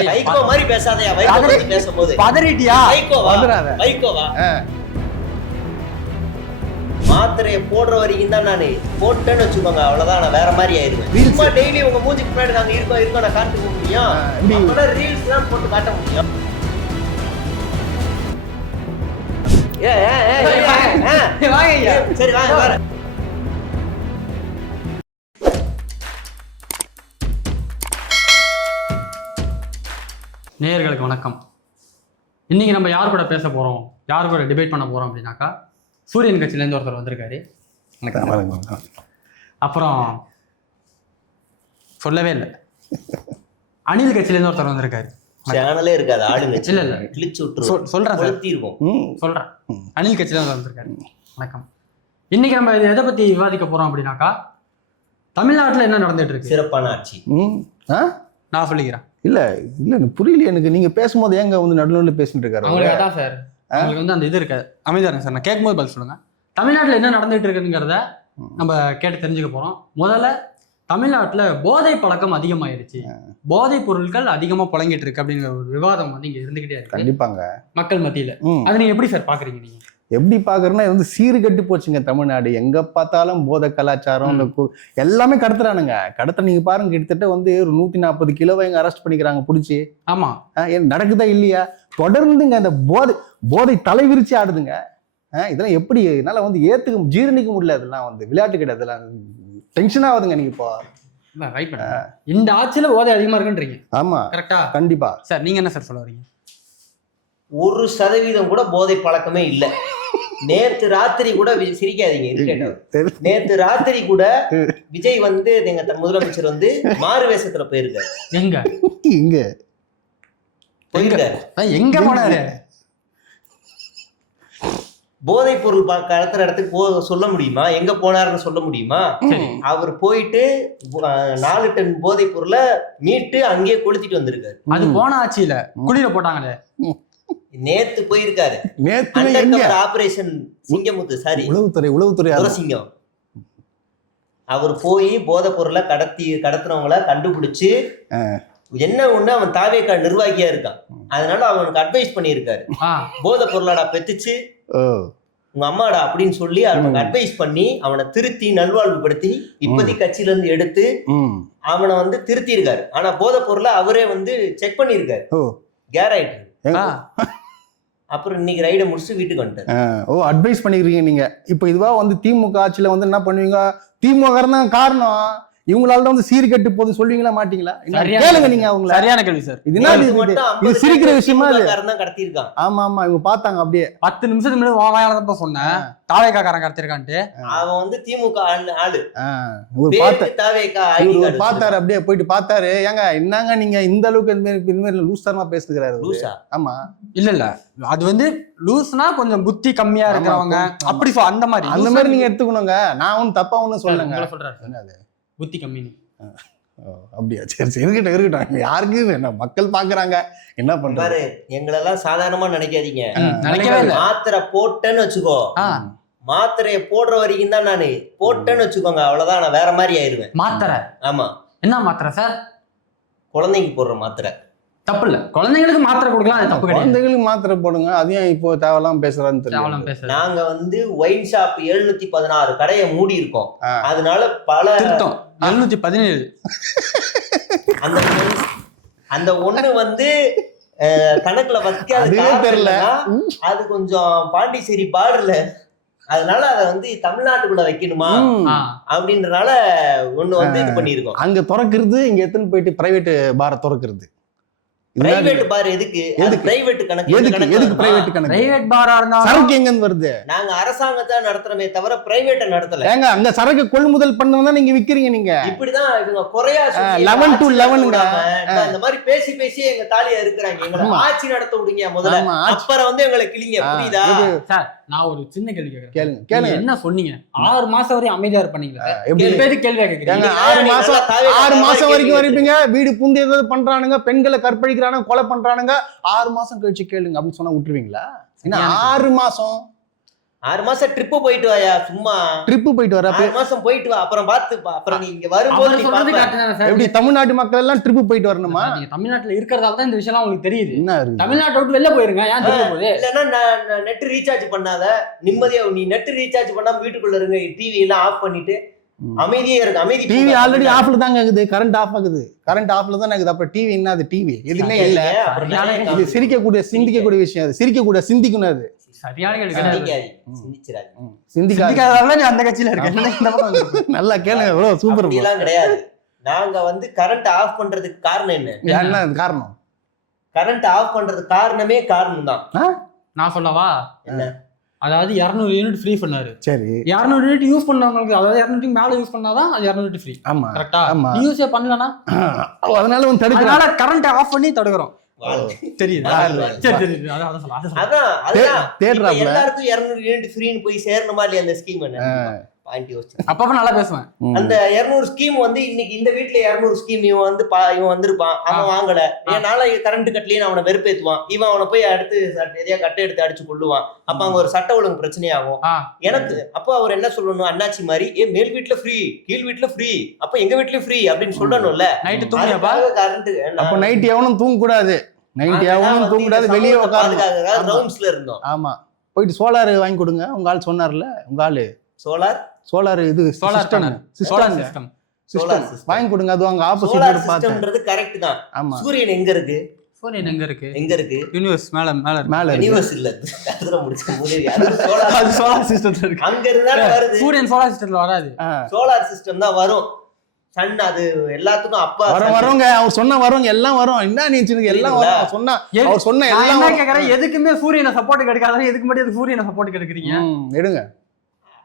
வைகோ மாதிரி பேசாதயா. வைகோ பத்தி பேசும்போது பதறிட்டியா? வைகோவா மாத்திரையை போடுற வரைக்கும் தான் நான் போட்டேன்னு வச்சுக்கோங்க, அவ்வளவுதான். நான் வேற மாதிரி ஆயிருவேன். சும்மா டெய்லி உங்க மூஞ்சிக்கு முன்னாடி நாங்க இருக்கோம் நான் காட்டுக்க முடியும். ரீல்ஸ் தான் போட்டு காட்ட முடியும். சரி வாங்க வாங்க. நேயர்களுக்கு வணக்கம். இன்னைக்கு நம்ம யார் கூட பேச போறோம், யார் கூட டிபேட் பண்ண போறோம் அப்படின்னாக்கா, சூரியன் கட்சியிலேருந்து ஒருத்தர் வந்திருக்காரு. அப்புறம் சொல்லவே இல்லை, அணில் கட்சியிலேருந்து ஒருத்தர் வந்திருக்காரு. சேனலே இருக்காது ஆளுங்க. இல்ல இல்ல கிழிச்சு விட்டு சொல்றேன் சொல்றேன். அணில் கட்சியிலேருந்து வந்திருக்காரு. வணக்கம். இன்னைக்கு நம்ம எதை பத்தி விவாதிக்க போறோம் அப்படின்னாக்கா, தமிழ்நாட்டுல என்ன நடந்துட்டு இருக்கு. சிறப்பான ஆட்சி. நான் சொல்லிக்கிறேன். இல்ல புரியல எனக்கு. நீங்க பேசும்போது ஏங்க வந்து நடுநடுல பேசிட்டு இருக்காரு. அவங்களுக்கு அதான் சார், அவங்களுக்கு வந்து அந்த இது இருக்காது. அமைதியா சார், நான் கேட்கும்போது பதில் சொல்லுங்க. தமிழ்நாட்டுல என்ன நடந்துட்டு இருக்குங்கிறத நம்ம கேட்டு தெரிஞ்சுக்க போறோம். முதல்ல தமிழ்நாட்டுல போதை பழக்கம் அதிகமாயிருச்சு, போதை பொருட்கள் அதிகமா புழங்கிட்டு இருக்கு அப்படிங்கிற ஒரு விவாதம் வந்து இங்க இருந்துகிட்டே இருக்கு. கண்டிப்பாங்க மக்கள் மத்தியில. அதை நீங்க எப்படி சார் பாக்குறீங்க? நீங்க எப்படி பாக்குறேன்னா, இது வந்து சீர்கட்டு போச்சுங்க தமிழ்நாடு. எங்க பார்த்தாலும் போதை கலாச்சாரம், எல்லாமே கடத்துறானுங்க. கடத்த நீங்க பாருங்க, கிட்டத்தட்ட வந்து ஒரு 140 கிலோவை எங்க அரெஸ்ட் பண்ணிக்கிறாங்க பிடிச்சி. ஆமா, நடக்குதா இல்லையா? தொடர்ந்துங்க அந்த போதை தலை விரிச்சு ஆடுதுங்க. இதெல்லாம் எப்படி என்னால வந்து ஜீரணிக்க முடியல. அதெல்லாம் வந்து விளையாட்டு கிடையாது, அதெல்லாம் டென்ஷன் ஆகுதுங்க. நீங்க இப்போ இந்த ஆட்சியில போதை அதிகமா இருக்குன்றீங்க. ஆமா, கரெக்டா? கண்டிப்பா சார். நீங்க என்ன சார் சொல்ல வரீங்க? 1% கூட போதை பழக்கமே இல்லை. நேத்து ராத்திரி கூட சிரிக்காதீங்க, நேத்து ராத்திரி கூட விஜய் வந்து எங்க முதலமைச்சர் வந்து மாறு வேஷத்துல போயிருக்காரு. எங்க போனாரு? போதைப் பொருள் கடத்துற இடத்துக்கு சொல்ல முடியுமா? எங்க போனாருன்னு சொல்ல முடியுமா? அவர் போயிட்டு 4 டன் போதைப் பொருளை மீட்டு அங்கேயே கொளுத்திட்டு வந்திருக்காரு. அது போன ஆட்சியில குளிர போட்டாங்களே. நேத்து போயிருக்காரு. ஆபரேஷன் சிங்கமுத்து, சாரி உளவுத்துறை சிங்கம். அவர் போய் போதை பொருளை கடத்துறவங்கள கண்டுபிடிச்சு, என்ன ஒண்ணு அவன் தாவேக்கா நிர்வாகியா இருக்கான், அதனால அவனுக்கு அட்வைஸ் பண்ணியிருக்காரு. போதை பொருளாடா பெத்துச்சு உங்க அம்மாடா அப்படின்னு சொல்லி அவனுக்கு அட்வைஸ் பண்ணி அவனை திருத்தி நல்வாழ்வுபடுத்தி இப்போதைக்கு கட்சியில இருந்து எடுத்து அவனை வந்து திருத்தி இருக்காரு. ஆனா போதை பொருளை அவரே வந்து செக் பண்ணியிருக்காரு, கேர் ஆயிட்டு. அப்புறம் இன்னைக்கு ரைடை முடிச்சு வீட்டுக்கு வந்துட்டாரு. அட்வைஸ் பண்ணிக்கிறீங்க நீங்க. இப்போ இதுவா வந்து திமுக ஆட்சியில வந்து என்ன பண்ணுவீங்க? திமுக தான் காரணம், இவங்களால தான் வந்து சீர்கெட்டு போது சொல்லுவீங்களா மாட்டீங்களா? கேளுங்க நீங்க அவங்கள. சரியான கேள்வி சார். இது சிரிக்கிற விஷயமா கடத்திருக்கான். ஆமா ஆமா, இவங்க பார்த்தாங்க அப்படியே 10 நிமிஷத்துக்கு முன்னாடி வாயாலதான் சொன்னேன் தாவேக்காரன் கடத்திருக்கான்ட்டு. அவன் வந்து திமுக ஆளு. பார்த்தாரு, அப்படியே போயிட்டு பார்த்தாரு. ஏங்க என்னங்க நீங்க இந்த அளவுக்கு இந்த மாதிரி லூஸ் தரமா பேசுகிறாரு. ஆமா, இல்ல அது வந்து லூஸ்னா கொஞ்சம் புத்தி கம்மியா இருக்கிறவங்க அப்படி அந்த மாதிரி நீங்க எடுத்துக்கணுங்க. நான் ஒன்னும் தப்பா ஒன்னும் சொல்லுங்க. சொல்றாரு புத்தி கம்மி. அப்படியா? சரி இருக்கட்டும். யாருக்கு என்ன மக்கள் பாக்குறாங்க, என்ன பண்றாரு? எங்களெல்லாம் சாதாரணமா நினைக்காதீங்க. மாத்திரை போட்டேன்னு வச்சுக்கோ, மாத்திரையை போடுற வரைக்கும் தான் நானு போட்டேன்னு வச்சுக்கோங்க, அவ்வளவுதான். நான் வேற மாதிரி ஆயிருவேன். மாத்திரை? ஆமா. என்ன மாத்திரை சார்? குழந்தைக்கு போடுற மாத்திரை. தப்பு இல்ல, குழந்தைங்களுக்கு மாத்திரை கொடுக்கலாம், குழந்தைங்களுக்கு மாத்திரை போடுங்க. அதையும் இப்போ தேவலாம் பேசுறான்னு தெரியல. நாங்க வந்து ஒயின் ஷாப் 716 கடையை மூடி இருக்கோம். அதனால பல 717 அந்த ஒண்ணு வந்து கணக்குல வைக்காத தெரியல. அது கொஞ்சம் பாண்டிச்சேரி பார்டர்ல, அதனால அதை வந்து தமிழ்நாட்டுக்குள்ள வைக்கணுமா அப்படின்றனால ஒண்ணு வந்து இது பண்ணிருக்கோம். அங்க திறக்கிறது, இங்க எத்தனை போயிட்டு பிரைவேட் பார திறக்கிறது. பிரைவேட் பார் எதுக்கு? பிரைவேட் கணக்கு. எதுக்கு பிரைவேட் கணக்கு? பிரைவேட் பாரா இருந்தா சரக்கு எங்க இருந்து வருது? நாங்க அரசாங்கத்தை நடத்துறமே தவிர பிரைவேட்ட நடத்தல. ஏங்க அங்க சரக்கு கொள்முதல் பண்ணவங்க நீங்க விக்கிறீங்க. நீங்க இப்படிதான் இவங்க குறையா 11 to 11ங்க இந்த மாதிரி பேசி எங்க தாலியா இருக்கிறாங்க. எங்களை ஆட்சி நடத்த விடுங்க முதல்ல, அப்புறம் வந்து எங்களை கிளிங்க. புரியுதா சார்? நான் ஒரு சின்ன கேள்வி கேக்குறேன். என்ன சொன்னீங்க? 6 மாசம் வரையும் அமைதியா இருப்பீங்களா? கேள்வி கேக்குறீங்க. 6 மாசம் வரைக்கும் இருப்பீங்க. வீடு புந்து ஏதாவது பண்றானுங்க, பெண்களை கற்பழிக்கிறானுங்க, கொலை பண்றானுங்க. 6 மாசம் கழிச்சு கேளுங்க அப்படின்னு சொன்னா விட்டுருவீங்களா? 6 மாசம் 6 மாசம் ட்ரிப்பு போயிட்டு வாயா, சும்மா ட்ரிப்பு போயிட்டு வர 6 மாசம் போயிட்டு வா, அப்புறம் பாத்துப்பா, அப்புறம் நீ இங்க வரும்போது அவர் நீ சொல்றது பாப்ப. கரெக்ட் தானே சார். எப்படி தமிழ்நாட்டு மக்கள் எல்லாம் ட்ரிப்பு போயிட்டு வரணுமா? நீங்க தமிழ்நாட்டுல இருக்கிறதால தான் இந்த விஷயம்லாம் உங்களுக்கு தெரியுது. என்ன இருக்கு? தமிழ்நாட்டை விட்டு வெளில போயிருங்க, ஏன் தெரிய போகுது? இல்லன்னா நெட் ரீசார்ஜ் பண்ணாத, நிம்மதியா நீ நெட் ரீசார்ஜ் பண்ணாம வீட்டுக்குள்ள இருங்க, டிவி எல்லாம் ஆஃப் பண்ணிட்டு அமைதியா இருக்கு. அமைதி. டிவி ஆல்ரெடி ஆஃப்ல தாங்க இருக்குது, கரண்ட் ஆஃப் ஆகுது, கரண்ட் ஆஃப்ல தான் இருக்குது. அப்ப டிவி என்ன, அது டிவி எதுவுமே இல்ல. இது சிரிக்கக்கூடிய சிந்திக்கக்கூடிய விஷயம், அது சிரிக்கக்கூடிய சிந்திக்கணும், அது சரியான கேள்வி கிடையாது. சிந்திக்காத நீ அந்த கட்சியில இருக்க. நல்லா கேளுங்க ப்ரோ, சூப்பர். எல்லாம் கிடையாது. நாங்க வந்து கரண்ட் ஆஃப் பண்றதுக்கு காரணம் என்ன காரணம்? கரண்ட் ஆஃப் பண்றதுக்கு காரணம் தான். நான் சொல்லவா? என்ன? அதாவது 200 யூனிட் ஃப்ரீ பண்ணாரு. சரி, 200 யூனிட் யூஸ் பண்ணவங்களுக்கு, அதாவது 200 மேல யூஸ் பண்ணாதான் அது 200 யூனிட் ஃப்ரீ. ஆமா கரெக்ட்டா? ஆமா. யூஸே பண்ணலனா அதனால வந்து தடுக்கறோம். அதனால கரண்ட் ஆஃப் பண்ணி தடுக்கறோம். தெரியுதா? சரி சரி, அதான் சொல்ல. அதான் தேடுறாப்ல. எல்லாருக்கும் 200 யூனிட் ஃப்ரீன்னு போய் சேரணுமா இல்லையா அந்த ஸ்கீம்? என்ன பாயிண்ட் யோசிச்சு அப்பப்ப நல்லா பேசுவேன். அந்த 200 ஸ்கீம் வந்து இன்னைக்கு இந்த வீட்டுல 200 ஸ்கீம் இவன் வந்து இவன் வந்திருப்பான், அவன் வாங்கல, ஏனால கரண்ட் கட்டலையே அவனை வெறுப்பேத்துவான், இவன் அவனை போய் அடுத்து எதையா கட்டை எடுத்து அடிச்சு கொள்ளுவான். அப்ப அங்க ஒரு சட்ட ஒழுங்கு பிரச்சனையாகும் எனக்கு. அப்போ அவர் என்ன சொல்லணும், அண்ணாச்சி மாதிரி மேல் வீட்டுல ஃப்ரீ, கீழ் வீட்டுல ஃப்ரீ, அப்ப எங்க வீட்லயும் ஃப்ரீ அப்படின்னு சொல்லணும்ல. நைட்டு தூங்கியப்பா கரண்ட் அப்ப நைட் எவனும் தூங்க கூடாது, நைட் எவனும் தூங்க கூடாது, வெளியே உட்கார்ந்து ரவுண்ட்ஸ்ல இருந்தோம். ஆமா, போயிட்டு சோலார் வாங்கி கொடுங்க. உங்க ஆள் சொன்னார்ல, உங்க ஆளு சோலார் இது சிஸ்டம் வாங்கி கொடுங்க. அது அங்க ஆப்போசிட் சிஸ்டம்ன்றது கரெக்ட் தான். ஆமா, சூரியன் எங்க இருக்கு? சூரியன் எங்க இருக்கு? யூனிவர்ஸ் மேல யூனிவர்ஸ் இல்ல, அதுல முடிச்சு அது சோலார் சிஸ்டம்ல இருக்கு. அங்க இருந்தா வருது. சூரியன் சோலார் சிஸ்டம்ல வராது, சோலார் சிஸ்டம் தான் வரும். சன் அது எல்லாத்துக்கும் அப்பா வரவங்க அவர் சொன்ன வரவங்க எல்லாம் வரும். என்ன நினைச்சுங்க, எல்லாம் வரும். சொன்னா அவர் சொன்ன எல்லாம் என்ன கேக்குறேன், எதுக்குமே சூரியனை சப்போர்ட் கிடைக்காத, எதுக்கு மட்டும் எதுக்கு சூரியனை சப்போர்ட் கிடைக்கிறீங்க? எடுங்க.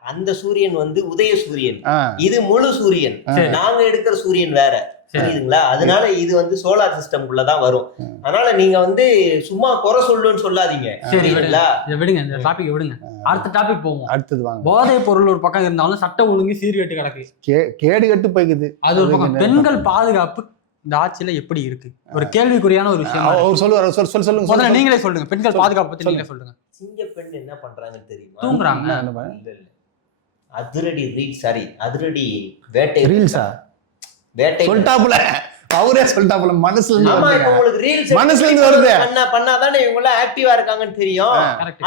அந்த சூரியன் வந்து உதய சூரியன், இது முழு சூரியன். நாங்க எடுக்கிற சூரியன் வேற, சரிங்களா? அதனால இது வந்து சோலார் சிஸ்டம்குள்ளதான் வரும். அதனால நீங்க வந்து சும்மா குறை சொல்லுன்னு சொல்லாதீங்க, சரிங்களா? விடுங்க, இந்த டாபிக் விடுங்க. அடுத்த டாபிக் போவோம். அடுத்தது வாங்க. போதை பொருள் ஒரு பக்கம் இருந்தாலும் சட்ட ஒழுங்கு சீர்கெட்டு கிடக்கு, கேடு கட்டு போய்க்குது. அது ஒரு பக்கம். பெண்கள் பாதுகாப்பு இந்த ஆட்சியில எப்படி இருக்கு? ஒரு கேள்விக்குறியான ஒரு விஷயம். அவர் சொல்லுவார், சொல்லுங்க. முதல்ல நீங்களே சொல்லுங்க, பெண்கள் பாதுகாப்பு பத்தி நீங்களே சொல்லுங்க. சிங்கப்பெண் என்ன பண்றாங்கன்னு தெரியுமா? தூங்குறாங்க. அதிரடி ரீல், சாரி அதிரடி வேட்டை ரீல்ஸா? வேட்டை சொல்லிட்டாப்புல, அவரே சொல்லிட்டாப்புல. மனசுல இருந்து உங்களுக்கு ரீல்ஸ் மனசுல இருந்து வருது. பண்ணாதானே இவங்க எல்லாம் ஆக்டிவா இருக்காங்கன்னு தெரியும்.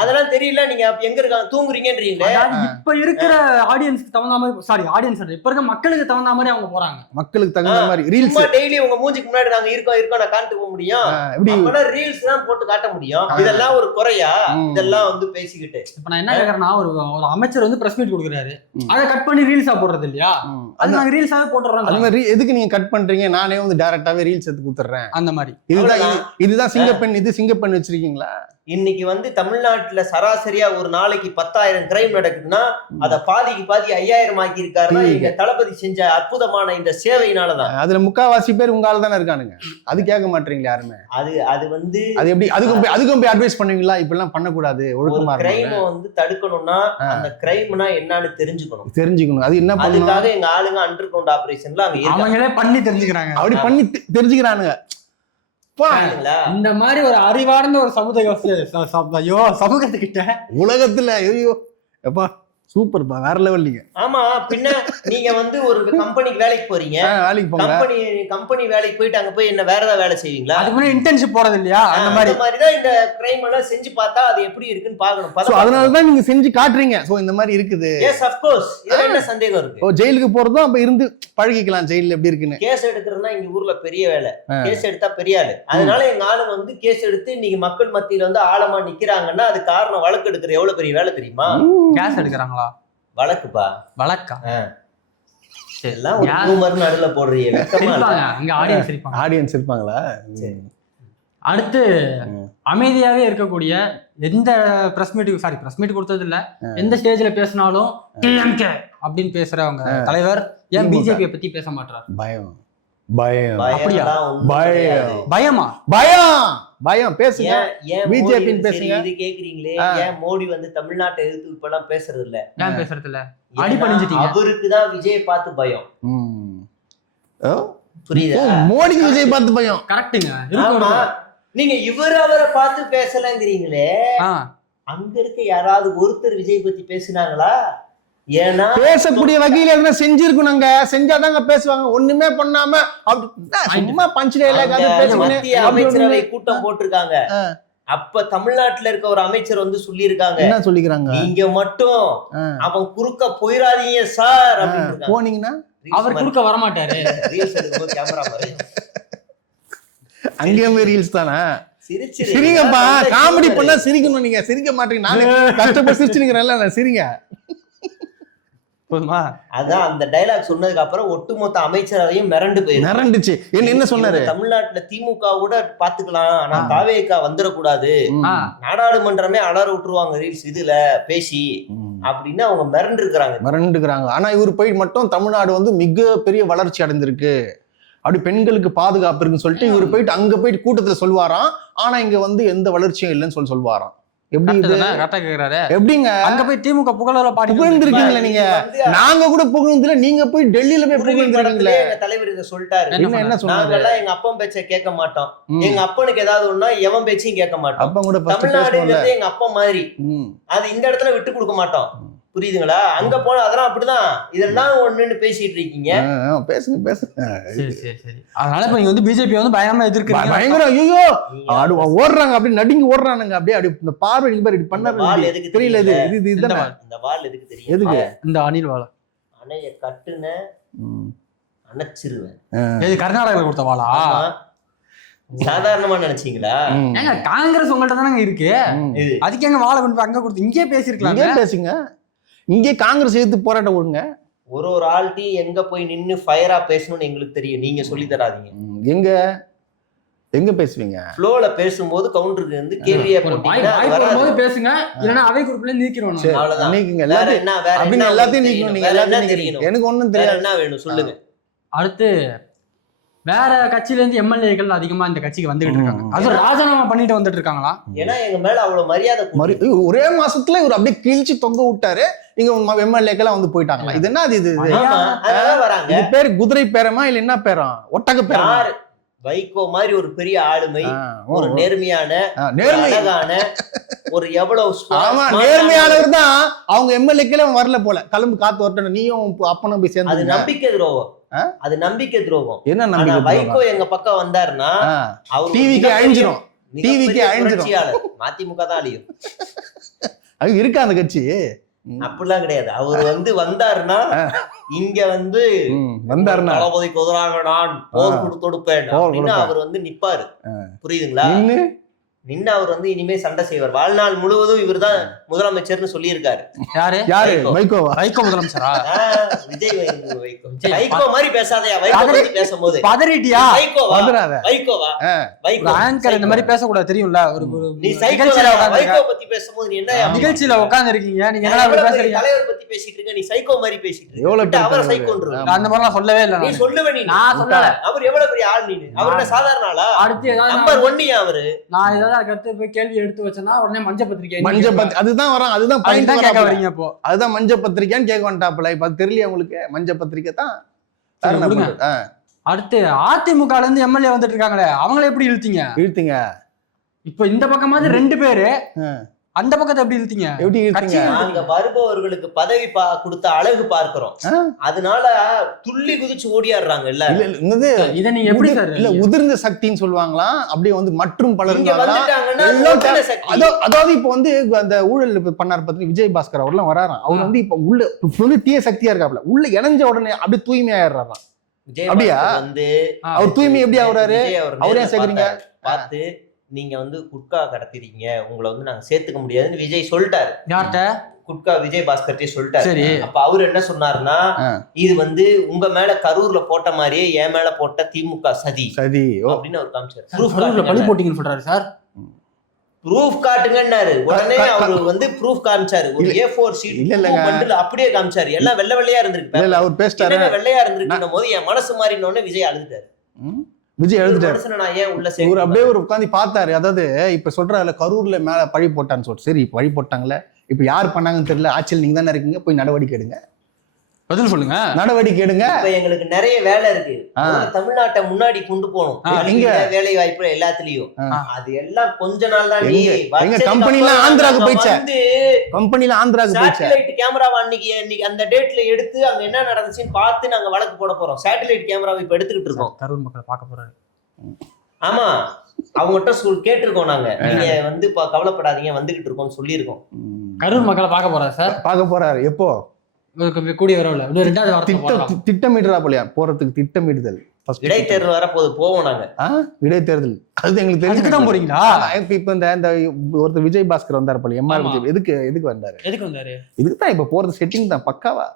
அதெல்லாம் தெரியல, நீங்க எங்க இருக்காங்க தூங்குறீங்கன்றீங்களே. இப்ப இருக்கிற ஆடியன்ஸ்க்கு தகுந்த மாதிரி, சாரி ஆடியன்ஸ் இப்ப இருக்க மக்களுக்கு தகுந்த மாதிரி அவங்க போறாங்க. மக்களுக்கு தகுந்த மாதிரி ரீல்ஸ் டெய்லி உங்க மூஞ்சிக்கு முன்னாடி நாங்க இருக்கோம் நான் காட்ட முடியும். அப்பனா ரீல்ஸ் தான் போட்டு காட்ட முடியும். இதெல்லாம் ஒரு குறையா? இதெல்லாம் வந்து பேசிக்கிட்டு இப்ப நான் என்ன கேக்குறேன்னா, ஒரு அமைச்சர் வந்து பிரஸ் மீட் கொடுக்குறாரு, அதை கட் பண்ணி ரீல்ஸா போடுறது இல்லையா? அது நாங்க ரீல்ஸாவே போட்டுறோம். அந்த மாதிரி எதுக்கு நீங்க கட் பண்றீங்க? நானே வந்து டைரக்டாவே ரீல்ஸ் எடுத்து குடுத்துறேன். அந்த மாதிரி இதுதான் சிங்கப்பெண். இது சிங்கப்பெண் வச்சிருக்கீங்களா? இன்னைக்கு வந்து தமிழ்நாட்டுல சராசரியா ஒரு நாளைக்கு 10,000 கிரைம் நடக்குதுன்னா அதை பாதிக்கு பாதி 5,000 ஆக்கி இருக்காருன்னா இங்க தளபதி செஞ்ச அற்புதமான இந்த சேவையினாலதான். அதுல முக்காவாசி பேர் உங்க ஆள் தானே இருக்கானுங்க. அது கேட்க மாட்டீங்களா யாருமே? அது வந்து அது எப்படி அதுக்கும் போய் அட்வைஸ் பண்ணுவீங்களா? இப்ப எல்லாம் பண்ணக்கூடாது, ஒழுக்கமா கிரைம் வந்து தடுக்கணும்னா அந்த கிரைம்னா என்னன்னு தெரிஞ்சுக்கணும். அது என்ன பண்ணணும்? அதுக்காக எங்க ஆளுங்க அண்டர் கிரவுண்ட் ஆபரேஷன்ல அங்க அவங்களே பண்ணி தெரிஞ்சுக்கிறாங்க. அப்படி பண்ணி தெரிஞ்சுக்கிறானுங்க. இந்த மாதிரி ஒரு அறிவார்ந்த ஒரு சமூகத்துக்கிட்ட உலகத்துல ஐயோ எப்பா சூப்பர்ப்பா, வேற லெவல். நீங்க ஆமா, பின்ன நீங்க வந்து ஒரு கம்பெனிக்கு வேலைக்கு போறீங்க, கம்பெனி வேலைக்கு போயிட்டு அங்க போய் என்ன வேற ஏதாவது வேலை செய்வீங்களா? அதுக்கு முன்னாடி இன்டர்ன்ஷிப் போறது இல்லையா? அந்த மாதிரிதான் இந்த கிரைம் எல்லாம் செஞ்சு பார்த்தா அது எப்படி இருக்குன்னு பாக்கணும். அதனாலதான் நீங்க செஞ்சு காட்டுறீங்க. சோ இந்த மாதிரி இருக்குது. Yes of course. இதுல என்ன சந்தேகம் இருக்கு? ஓ, ஜெயிலுக்கு போறதும் அப்ப இருந்து பழகிக்கலாம். ஜெயில்ல எப்படி இருக்குன்னு கேஸ் எடுக்கிறதுனா இங்க ஊர்ல பெரிய வேலை. கேஸ் எடுத்தா பெரிய ஆளு. அதனால எங்க ஆளுங்க வந்து கேஸ் எடுத்து இன்னைக்கு மக்கள் மத்தியில வந்து ஆழமா நிக்கிறாங்கன்னா அது காரணம் வழக்கு எடுக்கிற எவ்வளவு பெரிய வேலை தெரியுமா? கேஸ் எடுக்கிறாங்களா? வழக்குப்பா, வழக்கா? எல்லாம் ஒரு ரூமர் நடுல போடுறீங்க. அங்க ஆடியன்ஸ் இருப்பாங்களா? அடுத்து அமைதியாவே இருக்கக்கூடிய எந்த பிரஸ் மீட் கொடுத்தது இல்ல, எந்த ஸ்டேஜ்ல பேசினாலும் டிஎம்கே அப்படின்னு பேசுறவங்க தலைவர் ஏன் பிஜேபி பத்தி பேச மாட்டாரு? பயம் பேசுங்க. பிஜேபி பேசுங்க. இது கேக்குறீங்களே, ஏன் மோடி வந்து தமிழ்நாட்டை எதிர்த்து இப்ப எல்லாம் பேசுறது இல்ல? ஏன் பேசுறது இல்ல? அடி பண்ணிட்டீங்க. அவருக்குதான் விஜய் பார்த்து பயம். புரியுதா? மோடிக்கு விஜய் பார்த்து பயம். கரெக்ட்டுங்க. நீங்க அவரை பார்த்து பேசலங்கிறீங்களே, அங்க இருக்க யாராவது ஒருத்தர் விஜய் பத்தி பேசினாங்களா? ஏன்னா பேசக்கூடிய வகையில எதுனா செஞ்சிருக்கணுங்க, செஞ்சாதாங்க பேசுவாங்க. ஒண்ணுமே பண்ணாம சும்மா மத்திய அமைச்சரவை கூட்டம் போட்டிருக்காங்க. அப்ப தமிழ்நாட்டுல இருக்க ஒரு அமைச்சர் வந்து சொல்லியிருக்காங்க, என்ன சொல்லிக்கிறாங்க, நீங்க மட்டும் அவன் குறுக்க போயிடாதீங்க சார் அப்படின்னு. போனீங்கன்னா அவர் குறுக்க வரமாட்டாரு. கேமரா மாதிரி அங்கேயுமே ரீல்ஸ் தானே. சிரிங்கப்பா, காமெடி பண்ணா சிரிக்கணும். நீங்க சிரிக்க மாட்டீங்க, நானே கஷ்டப்பட்டு சிரிச்சுக்கிறேன். சிரிங்க போதுமா? அதான் அந்த டைலாக் சொன்னதுக்கு அப்புறம் ஒட்டுமொத்த அமைச்சரவையும் மிரண்டுச்சு. என்ன சொன்னாரு? தமிழ்நாட்டுல திமுக கூட பாத்துக்கலாம், ஆனா தாவேகா வந்துடக்கூடாது, நாடாளுமன்றமே அலற விட்டுருவாங்க ரீல்ஸ் இதுல பேசி அப்படின்னு அவங்க மிரண்டுருக்காங்க. ஆனா இவர் போய் மட்டும் தமிழ்நாடு வந்து மிக பெரிய வளர்ச்சி அடைந்திருக்கு, அப்படி பெண்களுக்கு பாதுகாப்பு இருக்குன்னு சொல்லிட்டு இவர் போயிட்டு அங்க போயிட்டு கூட்டத்துல சொல்வாராம். ஆனா இங்க வந்து எந்த வளர்ச்சியும் இல்லைன்னு சொல்வாராம். எப்படி இது கரெக்டா கேக்குறாரு? எப்படிங்க அங்க போய் திமுக புகழல பாடி புகழ்ந்திருக்கீங்களா நீங்க? நாங்க கூட புகழ்ந்தில, நீங்க போய் டெல்லியில போய் புகழ்ந்திருக்கீங்களே. எங்க தலைவர் இத சொல்லிட்டாரு. என்ன சொன்னாங்க? எங்க அப்பன் பேச்ச கேட்க மாட்டோம், எங்க அப்பனுக்கு ஏதாவது ஒண்ணா எவன் பேச்சையும் கேட்க மாட்டோம், அப்பன் கூட தமிழ்நாடுங்கிறது எங்க அப்பா மாதிரி, அது இந்த இடத்துல விட்டு கொடுக்க மாட்டோம். புரியுதுங்களா? அங்க போன அதெல்லாம் அப்படிதான், இதெல்லாம் ஒண்ணுன்னு பேசிட்டு இருக்கீங்க. பேசுங்க. சரி. அதனால இப்ப நீங்க வந்து பிஜேபி வந்து பயங்கரமா எதிர்க்கிறீங்க. பயங்கரம் ஐயோ ஓடுறாங்க, அப்படி நடுங்கி ஓடுறானுங்க. அப்படியே இந்த பார்வை நீங்க பாரு, இப்படி பண்ண தெரியல. இது இந்த வால் எதுக்கு தெரியும்? எதுக்கு இந்த அணில் வாழ அணைய கட்டுன அணைச்சிருவேன். இது கர்நாடகால கொடுத்த வாளா? சாதாரணமா நினைச்சீங்களா? ஏங்க காங்கிரஸ் உங்கள்ட்ட தானங்க இருக்கு, அதுக்கு எங்க வாழை கொண்டு அங்க கொடுத்து இங்கே பேசிருக்கலாம். பேசுங்க, இங்கே காங்கிரஸ் எடுத்து போராட்டம் விடுங்க. ஒரு ஆள்டி எங்க போய் நின்னு ஃபயரா பேசணும்னு எங்களுக்கு தெரியும், நீங்க சொல்லி தராதீங்க. எங்க பேசுவீங்க? ஃப்ளோல பேசும்போது கவுண்டருக்கு வந்து கேள்வியை போட்டு பேசுங்க, இல்லனா அவை குரூப்ல நீக்கிரோம். அவ்வளவுதான். நீங்க எல்லாத்தையும் நீக்கணும். நீங்க எல்லாத்தையும் நீக்கணும். எனக்கு ஒண்ணும் தெரியாது. என்ன வேணும் சொல்லுங்க. அடுத்து வேற கட்சியில இருந்து எம்எல்ஏக்கள் அதிகமா இந்த கட்சிக்கு வந்துகிட்டு இருக்காங்க. அது ராஜினாமா பண்ணிட்டு வந்துட்டு இருக்காங்களா? ஏன்னா எங்க மேல அவ்வளவு மரியாதை. ஒரே மாசத்துல இவர் அப்படியே கிழிச்சு தொங்க விட்டாரு. இங்க எம்எல்ஏக்கள் வந்து போயிட்டாங்களா? இது என்ன? இது பேரு குதிரை பேரமா இல்ல என்ன பேரம்? ஒட்டக பேரமா? வைகோ மாதிரி ஒரு பெரிய ஆளுமை, ஒரு நேர்மையான அழகான ஒரு எவ்வளவு நேர்மையானவர் தான் அவங்க எம்எல்ஏக்களே வரல போல. கிளம்பு காத்து வரட்டும், நீயும் அப்பனும் போய் சேர்ந்து. அது நம்பிக்கை துரோகம். அது நம்பிக்கை துரோகம். என்ன நம்பிக்கை? வைகோ எங்க பக்கம் வந்தாருன்னா அவர் டிவிக்கு அழிஞ்சிரும். மதிமுக தான் அழியும். அது இருக்கா அந்த கட்சி? அப்படிலாம் கிடையாது. அவர் வந்து வந்தாருன்னா இங்க வந்து வந்தாருன்னா தளபதிக்கு எதிராக நான் போர் கொடுப்பேன் அப்படின்னு அவர் வந்து நிப்பாரு. புரியுதுங்களா? நின்னு அவர் வந்து இனிமே சண்டை செய்வார். வாழ்நாள் முழுவதும் இவர் தான் முதலமைச்சர்னு சொல்லி இருக்காரு. யாரு? வைகோவா? வைகோ முதலமைச்சரா? விஜய் வைகோ மாதிரி பேசாதயா. வைகோ பத்தி பேசும்போது பதறிட்டியா? வைகோவா ஆங்கர் இந்த மாதிரி பேசக்கூடாது தெரியும்ல. ஒரு நீ சைக்கோல வைகோ பத்தி பேசும்போது நீ என்ன நிகழ்ச்சியில உட்கார்ந்து இருக்கீங்க, நீங்க என்ன அப்படி பேசுறீங்க? தலைவர் பத்தி பேசிட்டு இருக்க, நீ சைக்கோ மாதிரி பேசிட்டு இருக்க. அவர் சைக்கோன்றீங்க. அந்த மாதிரி நான் சொல்லவே இல்ல. நீ சொல்லுவே. நீ நான் சொல்லல. அவர் எவ்வளவு பெரிய ஆள்? நீ அவர் என்ன சாதாரண ஆளா? அடுத்து நம்பர் 1 அவரு. நான் கருத்து போய் கேள்வி எடுத்து வச்சனா உடனே மஞ்ச பத்திரிக்கை அதுதான் வரும். அதுதான் பாயிண்ட் கேட்க வரீங்க. இப்போ அதுதான் மஞ்ச பத்திரிக்கைன்னு கேட்க வந்துட்டாப்ல. இப்ப தெரியல உங்களுக்கு மஞ்ச பத்திரிக்கை தான். அடுத்து அதிமுகல இருந்து எம்எல்ஏ வந்துட்டு இருக்காங்களே, அவங்கள எப்படி இழுத்தீங்க? இப்ப இந்த பக்கமாவது 2 பேரு, அந்த பக்கத்தை எப்படி இழுத்தீங்க? நாங்க வருபவர்களுக்கு பதவி கொடுத்த அழகு பார்க்கிறோம், அதனால துள்ளி குதிச்சு ஓடியாடுறாங்க. இல்ல இத நீங்க எப்படி சார்? இல்ல உதிர்ந்த சக்தின்னு சொல்லுவாங்களாம். அப்படியே வந்து மற்றும் பலர் அதாவது இப்ப வந்து அந்த ஊழல் பண்ணார் பத்தி விஜய் பாஸ்கர் அவர்லாம் வராராம். அவர் வந்து இப்ப உள்ள தீய சக்தியா இருக்காப்ல, உள்ள இணைஞ்ச உடனே அப்படியே தூய்மையாயிடுறாராம். அப்படியா? வந்து அவர் தூய்மை எப்படி ஆகுறாரு? அவரே சேர்க்கறீங்க பார்த்து நீங்க வந்து குட்கா கடத்திருக்கீங்க, உங்களை வந்து நாங்க சேர்த்துக்க முடியாதுன்னு விஜய் சொல்லிட்டாரு. யார்கிட்ட? குட்கா விஜய் பாஸ்கர்ட்டே சொல்லிட்டாரு. அப்ப அவரு என்ன சொன்னாருன்னா, இது வந்து உங்க மேல கரூர்ல போட்ட மாதிரியே என் மேல போட்ட திமுக சதி அப்படின்னு அவர் காமிச்சாரு. பழி போட்டீங்கன்னு சொல்றாரு சார். ப்ரூஃப் காட்டுங்கன்னாரு. உடனே அவரு வந்து ப்ரூஃப் காமிச்சாரு. ஒரு A4 ஷீட் பண்டில் அப்படியே காமிச்சாரு. எல்லாம் வெள்ளை வெள்ளையா இருந்திருக்கு. அவர் பேசிட்டாரு வெள்ளையா இருந்திருக்கும் போது என் மனசு மாறினோன்னு விஜய் அழுதுட்டாரு. விஜய் எழுதிட்டாரு. அப்படியே ஒரு உட்காந்து பார்த்தாரு. அதாவது இப்ப சொல்றாரு கரூர்ல மேல பழி போட்டான்னு சொல்லிட்டு. சரி, பழி போட்டாங்களே, இப்ப யார் பண்ணாங்கன்னு தெரியல, ஆட்சியில் நீங்க தானே இருக்கீங்க, போய் நடவடிக்கை எடுங்க. பதில் சொல்லுங்க. நடவடிக்கை எடுங்க. இப்ப எங்களுக்கு நிறைய வேலை இருக்கு. தமிழ்நாட்டை முன்னாடி கொண்டு போகணும். இங்க வேலை வாய்ப்பு எல்லாத்துலயும். அது எல்லாம் கொஞ்ச நாள் தான். எங்க கம்பெனில ஆந்திராக்கு போயிச்சே. கம்பெனில ஆந்திராக்கு போயிச்சே. சேட்டலைட் கேமராவை அன்னைக்கு அந்த டேட்ல எடுத்து அங்க என்ன நடந்துச்சுன்னு பார்த்து நாங்க வழக்கு போட போறோம். சேட்டலைட் கேமராவை இப்ப எடுத்துக்கிட்டு இருக்கோம். கரூர் மக்களை பார்க்க போறாரு. ஆமா, அவங்ககிட்ட கேட்டிருக்கோம். நாங்க நீங்க வந்து கவலைப்படாதீங்க, வந்துகிட்டு இருக்கோம்னு சொல்லியிருக்கோம். கரூர் மக்களை பார்க்க போறாரு சார். பார்க்க போறாரு. எப்போ? கூடிய வரவுல இன்னும் 2வது வாரத்துல திட்டமிடுறா போலியா போறதுக்கு. திட்டமிடுதல் இடைத்தேர்தல் வரப்போது போவோம் நாங்க. இடைத்தேர்தல் அது எங்களுக்கு தெரிஞ்சுதான் போறீங்களா? இப்ப இந்த ஒருத்தர் விஜய் பாஸ்கர் வந்தாரு போல. எம்ஆர் விஜய் எதுக்கு வந்தாரு? இதுக்குதான் இப்ப போறது. செட்டிங் தான் பக்காவா.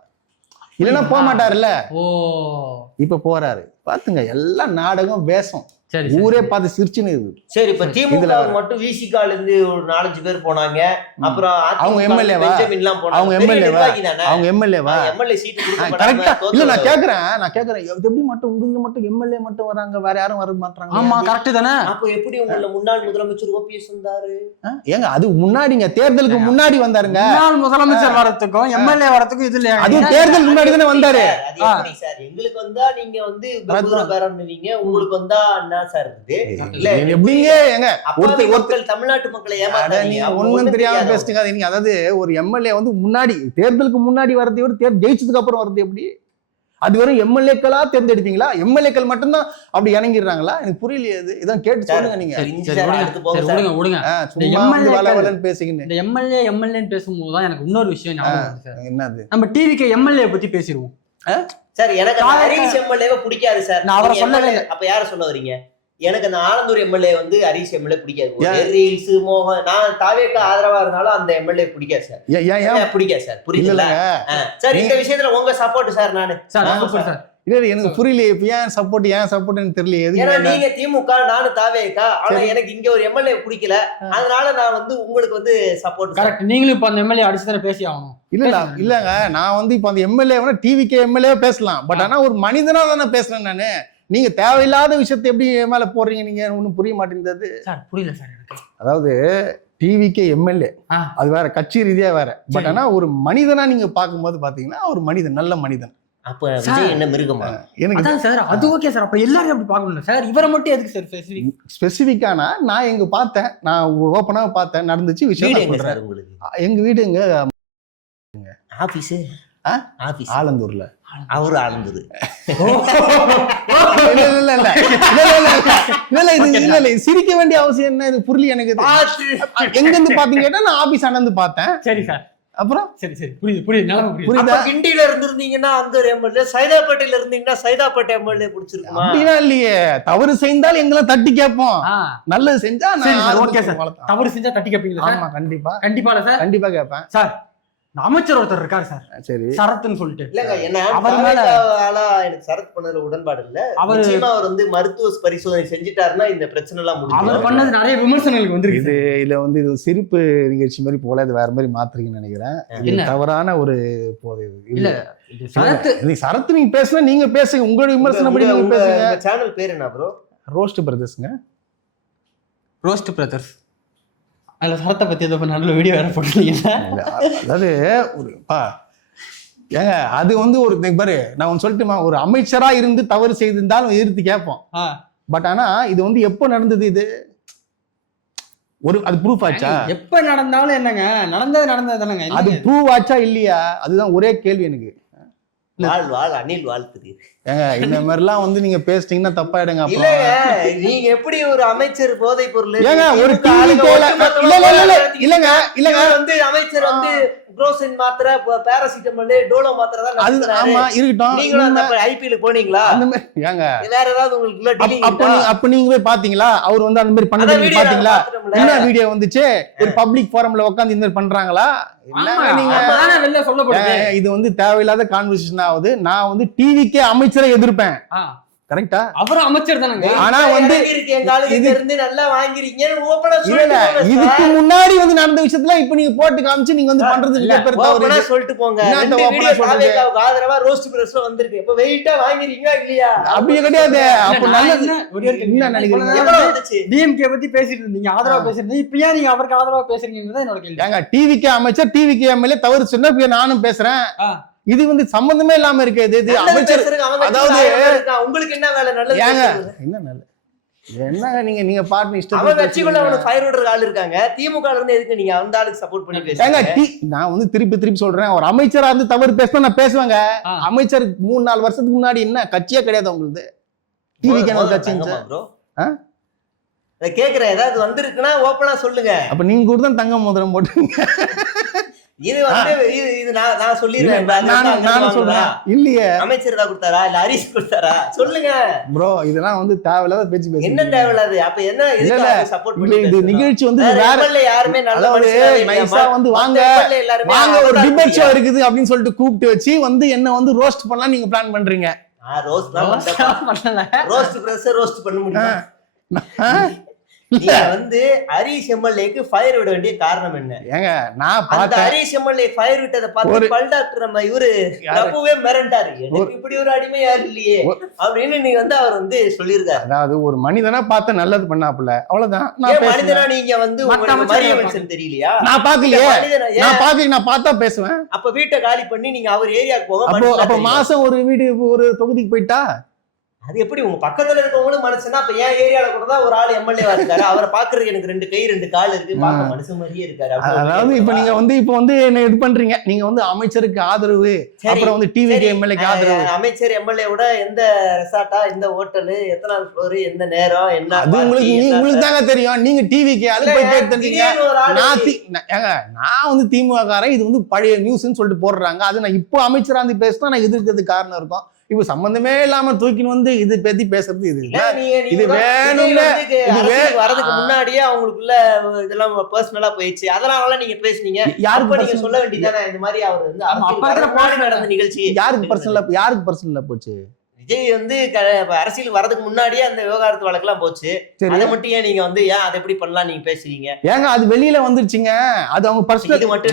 இல்லன்னா போக மாட்டாருல்ல. இப்ப போறாரு. பாத்துங்க, எல்லாம் நாடகம் வேஷம். ஊரே பார்த்து சிரிச்சுன்னு இருக்கு. சரி, இப்ப திமுக மட்டும் விசிகால இருந்து ஒரு 4-5 பேர் போனாங்க. அப்புறம் அவங்க எம்எல்ஏவா? அவங்க எம்எல்ஏவா? அவங்க எம்எல்ஏவா? எம்எல்ஏ சீட் கரெக்ட்டா இல்ல. நான் கேக்குறேன் எப்படி மட்டும் உங்களுக்கு மட்டும் எம்எல்ஏ மட்டும் வராங்க, வேற யாரும் வர மாட்டாங்க? ஆமா, கரெக்ட் தானே. அப்ப எப்படி உங்கள முன்னாள் முதலமைச்சர் ஓபிஎஸ் வந்தாரு? ஏங்க அது முன்னாடிங்க, தேர்தலுக்கு முன்னாடி வந்தாருங்க. முன்னாள் முதலமைச்சர் வரதுக்கும் எம்எல்ஏ வரதுக்கும் இது இல்ல. அது தேர்தலுக்கு முன்னாடி தானே வந்தாரு. அது எப்படி சார்? எங்களுக்கு வந்தா நீங்க வந்து குதிரை பேரன்னுவீங்க, உங்களுக்கு வந்தா சார் தமிழ்நாட்டு மக்களை ஒண்ணும் தெரியாம பேசுங்க. அதாவது ஒரு எம்எல்ஏ வந்து முன்னாடி தேர்தலுக்கு முன்னாடி வரதை விட ஜெயிச்சதுக்கு அப்புறம் வரது எப்படி? அது வரும் எம்எல்ஏக்களா தேர்ந்தெடுப்பீங்களா? எம்எல்ஏக்கள் மட்டும்தான் அப்படி இறங்கிடுறாங்களா? எனக்கு புரியலையே. இதான் கேட்டு சொல்லுங்க நீங்க. பேசுங்க. இந்த எம்எல்ஏ பேசும்போதுதான் எனக்கு இன்னொரு விஷயம் என்னது, நம்ம டிவிக்கு எம்எல்ஏ பத்தி பேசிடுவோம் சார். எனக்கு ஹரிஷ் எம்எல்ஏவை பிடிக்காது சார். நான் அவரை சொல்லவே. அப்ப யார சொல்ல வரீங்க? எனக்கு அந்த ஆலந்தூர் எம்எல்ஏ வந்து ஹரிஷ் எம்எல்ஏ பிடிக்காது. மோகன் நான் தாவேக்கு ஆதரவா இருந்தாலும் அந்த எம்எல்ஏ பிடிக்காது சார். பிடிக்காது சார். புரியல சார். இந்த விஷயத்துல உங்க சப்போர்ட் சார். நானு சார் இல்ல எனக்கு புரியலையே. இப்ப ஏன் சப்போர்ட்னு தெரியல. ஏன்னா நீங்க திமுக, நானும் தாவேக்கா. ஆனா எனக்கு இங்க ஒரு எம்எல்ஏ பிடிக்கல. அதனால நான் வந்து உங்களுக்கு வந்து சப்போர்ட். கரெக்ட். நீங்களும் இப்ப அந்த எம்எல்ஏ அடிச்சுதானே பேசி ஆகணும். இல்லங்க, நான் வந்து இப்ப அந்த எம்எல்ஏ டிவிக்கு எம்எல்ஏ பேசலாம். பட் ஆனா ஒரு மனிதனா தானே பேசுறேன் நானு. நீங்க தேவையில்லாத விஷயத்தை எப்படி மேல போடுறீங்க? நீங்க ஒன்னும் புரிய மாட்டேங்குது. புரியல சார் எனக்கு. அதாவது டிவிக்கு எம்எல்ஏ அது வேற, கட்சி ரீதியா வேற. பட் ஆனா ஒரு மனிதனா நீங்க பார்க்கும்போது பாத்தீங்கன்னா ஒரு மனிதன், நல்ல மனிதன். அப்ப விஜய் என்ன மிருகமா? எனக்கு சார் அது ஓகே சார். அப்ப எல்லாரும் அப்படி பார்க்கணும் சார். இவரை மட்டும் எதுக்கு சார் ஸ்பெசிஃபிக்கானா? நான் எங்க பார்த்தேன், நான் ஓப்பனா பார்த்தேன், நடந்துச்சு விஷயம். எங்க வீடு எங்க ஆபீஸ் ஆலந்தூர்ல. அவரு ஆலந்தூர். சிரிக்க வேண்டிய அவசியம் என்ன? இது புரியல எனக்கு. எங்க இருந்து பாத்தீங்கன்னா நான் ஆபீஸ் அண்ணந்து பார்த்தேன். சரி சார். அப்புறம் சரி புரியுது. கிண்டியில இருந்திருந்தீங்கன்னா அங்க ஒரு எம்எல்ஏ, சைதாப்பேட்டையில இருந்தீங்கன்னா சைதாப்பேட்டை எம்எல்ஏ பிடிச்சிருக்குமா? அப்படின்னா இல்லையே. தவறு செய்தால் எங்களை தட்டி கேட்போம். நல்லது செஞ்சா ஓகே சார். தவறு செஞ்சா தட்டி கேட்பீங்களா? ஆமா, கண்டிப்பா சார். கண்டிப்பா கேட்பேன் சார். அமைச்சர் ஒருத்தர் இருக்காரு சார். சரி, சரத்னு சொல்லிட்டு. இல்லங்க, என்ன அவர் மேல எனக்கு சரத் பண்ணதுல உடன்பாடு இல்ல. அவர் வந்து மருத்துவ பரிசோதனை செஞ்சிட்டாருன்னா இந்த பிரச்சனை எல்லாம் முடியும். அவர் பண்ணது நிறைய விமர்சனங்களுக்கு வந்திருக்கு. இதுல வந்து இது சிரிப்பு நிகழ்ச்சி மாதிரி போல, இது வேற மாதிரி மாத்துறீங்கன்னு நினைக்கிறேன். இது தவறான ஒரு போது இல்ல. சரத் நீங்க பேசுனா நீங்க பேசுங்க, உங்களுடைய விமர்சனம் படி நீங்க பேசுங்க. சேனல் பேர் என்ன ப்ரோ? ரோஸ்ட் பிரதர்ஸ்ங்க. Roast brothers. அதில் சரத்தை பற்றி ஏதோ நல்ல வீடியோ வேறு போட்டுருக்கீங்க. அதாவது ஒரு ஏங்க அது வந்து ஒரு பாரு, நான் ஒன்று சொல்லட்டுமா? ஒரு அமைச்சரா இருந்து தவறு செய்திருந்தாலும் எதிர்த்து கேட்போம். பட் ஆனா இது வந்து எப்போ நடந்தது? இது ஒரு அது ப்ரூஃப் ஆச்சா? எப்போ நடந்தாலும் என்னங்க, நடந்தது தானங்க. அது ப்ரூவ் ஆச்சா இல்லையா? அதுதான் ஒரே கேள்வி எனக்கு. அனில் வாழ்த்துது. இந்த மாதிரி எல்லாம் வந்து நீங்க பேசிட்டீங்கன்னா தப்பாயிடுங்க. நீங்க எப்படி ஒரு அமைச்சர் போதை பொருள் ஒரு இல்லங்க வந்து அமைச்சர் வந்து குரோசின் மாத்திரை, பாராசிட்டமால், டோலோ மாத்திரை தான். ஆமா இருக்கட்டும். நீங்களும் அந்த ஐபிஎல் போனீங்களா? அந்த மாதிரி ஏங்க வேற ஏதாவது உங்களுக்கு அப்ப நீங்க போய் பாத்தீங்களா? அவர் வந்து அந்த மாதிரி பண்ணது பாத்தீங்களா? என்ன வீடியோ வந்துச்சு? ஒரு பப்ளிக் ஃபோரம்ல உட்கார்ந்து இந்த மாதிரி பண்றாங்களா? இது வந்து தேவையில்லாத கான்வர்சேஷன் ஆகுது. நான் வந்து டிவிக்கே அமைச்சரை எதிர்ப்பேன். கரெக்டா? அவரும் அமைச்சர் தானங்க. ஆனா வந்து நல்லா வாங்கிருக்கீங்க. இதுக்கு முன்னாடி வந்து நடந்த விஷயத்துல இப்ப நீங்க போட்டு காமிச்சு நீங்க வந்து பண்றது சொல்லிட்டு போங்க. ஆதரவா ரோஸ்ட் பிரஸ்ல வந்திருக்கு. இப்ப வெயிட்டா வாங்கிருக்கீங்களா இல்லையா? அப்படியே கிடையாது. அப்ப நல்லது என்ன நினைக்கிறீங்க? டிஎம்கே பத்தி பேசிட்டு இருந்தீங்க, ஆதரவா பேசுறீங்க. இப்ப ஏன் நீங்க அவருக்கு ஆதரவா பேசுறீங்கன்னு என்னோட கேள்வி. டிவிகே அமைச்சர், டிவிகே எம்எல்ஏ தவறு சொன்னா நானும் பேசுறேன். இது வந்து சம்பந்தமே இல்லாம இருக்கு. இது அமைச்சர் அதாவது உங்களுக்கு என்ன வேலை? நல்லது என்ன நல்ல என்ன நீங்க பாட்டு இஷ்டம் கட்சிக்குள்ள அவனுக்கு ஃபயர் விடுற ஆள் இருக்காங்க. திமுக இருந்து எதுக்கு நீங்க அந்த ஆளுக்கு சப்போர்ட் பண்ணி பேசுறீங்க? நான் வந்து திருப்பி சொல்றேன், ஒரு அமைச்சரா இருந்து தவறு பேசினா நான் பேசுவாங்க. அமைச்சர் 3-4 வருஷத்துக்கு முன்னாடி என்ன கட்சியே கிடையாது உங்களுக்கு. டிவி கட்சி கேக்குறேன், ஏதாவது வந்திருக்குன்னா ஓப்பனா சொல்லுங்க. அப்ப நீங்க கூட தான் தங்க மோதிரம் போட்டுங்க. இது வந்து இது நான் சொல்லிடுறேன். நான் சொல்றேன் இல்லையே, அமைச்சர் தான் கொடுத்தாரா இல்ல ஹரிஷ் கொடுத்தாரா? சொல்லுங்க ப்ரோ. இதெல்லாம் வந்து தேவையில்லாத பேச்சு பேசுறீங்க. என்ன தேவையில்லாது? அப்ப என்ன எதுக்கு சப்போர்ட் பண்ணி இது நிகழ்ச்சி வந்து வேற யாருமே நல்ல நைஸா வந்து வாங்க ஒரு டிபேட் ஷோ இருக்குது அப்படின்னு சொல்லிட்டு கூப்பிட்டு வச்சு வந்து என்ன வந்து ரோஸ்ட் பண்ணலாம் நீங்க பிளான் பண்றீங்க. ரோஸ்ட் பண்ண முடியும். நீங்க வந்து ஹரிஷ் எம்எல்ஏக்கு ஃபயர் விட வேண்டிய காரணம் என்ன? ஏங்க நான் அந்த ஹரிஷ் எம்எல்ஏ ஃபயர் விட்டதை பார்த்து பல் டாக்டர் நம்ம இவரு ரகுவே மிரண்டாரு. எனக்கு இப்படி ஒரு அடிமை யாரு இல்லையே அப்படின்னு நீங்க வந்து அவர் வந்து சொல்லியிருக்காரு. அதாவது ஒரு மனிதனா பார்த்து நல்லது பண்ணாப்புல, அவ்வளவுதான். மனிதனா நீங்க வந்து மரியாதை தெரியலையா? நான் பாக்கலையே, நான் பார்த்தா பேசுவேன். அப்ப வீட்டை காலி பண்ணி நீங்க அவர் ஏரியாவுக்கு போக. அப்ப மாசம் ஒரு வீடு ஒரு தொகுதிக்கு போயிட்டா அது எப்படி? உங்க பக்கத்துல இருக்கவங்களும் மனுஷனா? அப்ப என் ஏரியால கூட தான் ஒரு ஆள் எம்எல்ஏவா இருக்காரு. அவரை பாக்குறதுக்கு எனக்கு 2 கை 2 கால் இருக்கு, பார்க்க மனுஷன் மாதிரியே இருக்காரு. அதாவது இப்ப நீங்க வந்து என்ன இது பண்றீங்க, நீங்க வந்து அமைச்சருக்கு ஆதரவு, அப்புறம் வந்து டிவி எம்எல்ஏக்கு ஆதரவு. அமைச்சர் எம்எல்ஏ விட எந்த ரெசார்ட்டா, எந்த ஹோட்டலு, எத்தனை ஃப்ளோர், எந்த நேரம் என்ன, அது உங்களுக்கு தாங்க தெரியும். நீங்க டிவிக்கு அது போய் கேட்டுங்க. நான் வந்து திமுக காரன், இது வந்து பழைய நியூஸ்ன்னு சொல்லிட்டு போடுறாங்க. அது நான் இப்போ அமைச்சரா வந்து பேசினா நான் எதிர்க்கிறதுக்கு காரணம் இருக்கும். இப்ப சம்பந்தமே இல்லாம தூக்கின்னு வந்து இது பத்தி பேசுறது இது வேணும். வரதுக்கு முன்னாடியே அவங்களுக்குள்ள இதெல்லாம் பர்சனலா போயிடுச்சு. அதனால நீங்க பேசுனீங்க. யாருக்கு நீங்க சொல்ல வேண்டியதானே இந்த மாதிரி அவர் வந்து நடந்த நிகழ்ச்சி யாருக்கு பர்சனலா போச்சு? விஜய் வந்து அரசியல் வரதுக்கு முன்னாடியே அந்த விவகாரத்து வழக்கெல்லாம் போச்சு. அதை மட்டும் ஏன் நீங்க வந்து ஏன் அதை எப்படி பண்ணலாம் நீங்க பேசுறீங்க? ஏங்க அது வெளியில வந்துருச்சுங்க. அது அவங்க பர்சனல் மட்டும்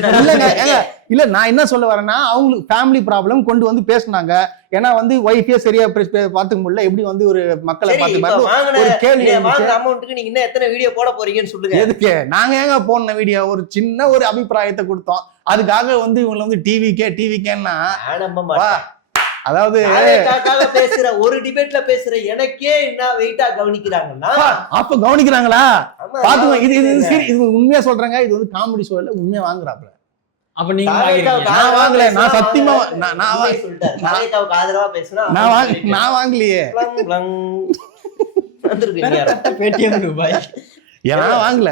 இல்ல. நான் என்ன சொல்ல வரேன்னா, அவங்களுக்கு ஃபேமிலி ப்ராப்ளம் கொண்டு வந்து பேசினாங்க. ஏன்னா வந்து ஒய்ஃபே சரியா பாத்துக்க முடியல, எப்படி வந்து ஒரு மக்களை பார்த்து ஒரு கேள்வி அமௌண்ட்டுக்கு நீங்க இன்னும் எத்தனை வீடியோ போட போறீங்கன்னு சொல்லுங்க. எதுக்கு நாங்க ஏங்க போன வீடியோ ஒரு சின்ன ஒரு அபிப்பிராயத்தை கொடுத்தோம். அதுக்காக வந்து இவங்களை வந்து டிவிக்கேன்னா அதாவது பேசுற ஒரு டிபேட்ல பேசுற எனக்கே என்ன வெயிட்டா கவனிக்கிறாங்கன்னா அப்ப கவனிக்கிறாங்களா பாத்துங்க. இது உண்மையா சொல்றாங்க. இது வந்து காமெடி ஷோ இல்ல, உண்மையா வாங்குறாப்ல. அப்ப நீங்க நான் வாங்கல, நான் சத்தியமா ஆதரவா பேசுனா நான் வாங்கலையே. பேடிஎம் ரூபாய் ஏன்னா வாங்கல.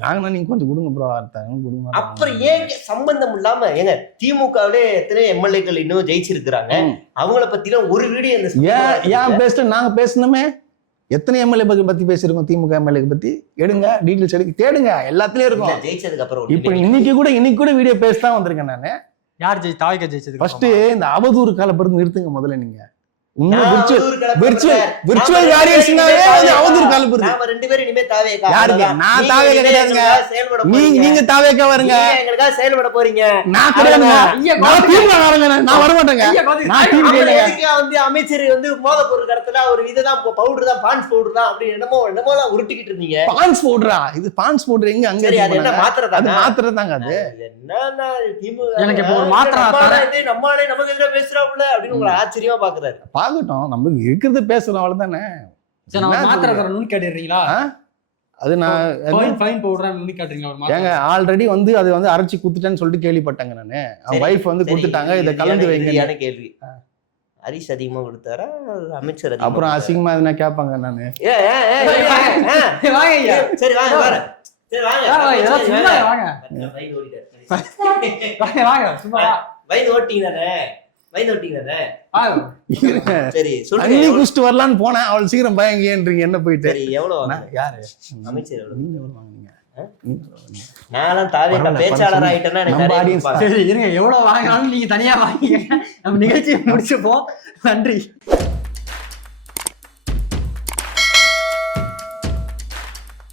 வாங்கினா நீங்க கொஞ்சம் கொடுங்க ப்ரோ. கொடுங்க. அப்புறம் ஏன் சம்பந்தம் இல்லாம ஏங்க திமுகவிலே எத்தனை எம்எல்ஏக்கள் இன்னும் ஜெயிச்சிருக்கிறாங்க. அவங்கள பத்தி ஒரு வீடியோ ஏன் பேச நாங்க பேசணுமே. எத்தனை எம்எல்ஏ பத்தி பேசிருக்கோம்? திமுக எம்எல்ஏ பத்தி எடுங்க, டீடைல்ஸ் எடுக்க தேடுங்க, எல்லாத்துலயும் இருக்கும். ஜெயிச்சதுக்கு அப்புறம் இப்ப இன்னைக்கு கூட வீடியோ பேச தான் வந்திருக்கேன் நானு. யார் தாய்க்க ஜெயிச்சது? ஃபர்ஸ்ட் இந்த அவதூறு கால பிறகு நிறுத்துங்க முதல்ல. நீங்க விர்ச்சுவல் வேரியேஷனாவே அவதூறு கால பிறகு நாம ரெண்டு பேரும் இனிமே தாவேகா. யாருங்க? நான் தாவேகா கிடையாதுங்க. நீங்க தாவேகா வருங்க. எங்களுக்காக செயல்பட போறீங்க. நான் கிடையாதுங்க. நான் திமுக வரங்க. நான் வர மாட்டேங்க. நான் டிவி இல்லங்க. வந்து அமைச்சர் வந்து மோத பொருள் கடத்தல ஒரு இதுதான் பவுடர் தான், பான்ஸ் பவுடர் தான் அப்படி என்னமோலாம் உருட்டிக்கிட்டு இருந்தீங்க. பான்ஸ் பவுடரா? இது பான்ஸ் பவுடர் எங்க? அங்க சரி, அது என்ன மாத்திரதா? அது மாத்திரதாங்க. அது என்னன்னா திமுக எனக்கு இப்ப ஒரு மாத்திரை தரேன். நம்மளே நமக்கு எதிரா பேசுறாப்ல அப்படின்னு உங்களை ஆச்சரியமா பாக்குறாரு. பாக்கட்டும், நமக்கு இருக்கிறத பேசுறோம் அவ்வளவுதானே. சரி, நான் மாத்திரை தரணும்னு கேட்றீங்களா? அது நான் ஃபைன் போடுறேன்னு கேட்றீங்களா? ஏங்க ஆல்ரெடி வந்து அது வந்து அரைச்சி குடுத்துட்டேன்னு சொல்லிட்டு கேள்விப்பட்டாங்க நானு. அவன் வைஃப் வந்து கொடுத்துட்டாங்க, இதை கலந்து வைங்க. கேள்வி ஹரிஷ் அதிகமா கொடுத்தாரா அமைச்சர்? அப்புறம் அசிங்கமா எதுனா கேட்பாங்க நானு. சரி வாங்க வரேன். சரி வாங்க வைன் ஓட்டிங்க தானே? சரி சொல்லி குடிச்சிட்டு வரலான்னு போனேன். அவள் சீக்கிரம் பயங்கன்றீங்க என்ன போயிட்டு. சரி எவ்வளவு? யாரு அமைச்சர் எவ்வளவு? நீங்க எவ்வளவு வாங்குனீங்க? நான் தாவேகா பேச்சாளர் ஆயிட்டேன்னா சரி இருங்க, எவ்வளவு வாங்கினாலும் நீங்க தனியா வாங்கிங்க. நம்ம நிகழ்ச்சியை முடிச்சுப்போம். நன்றி.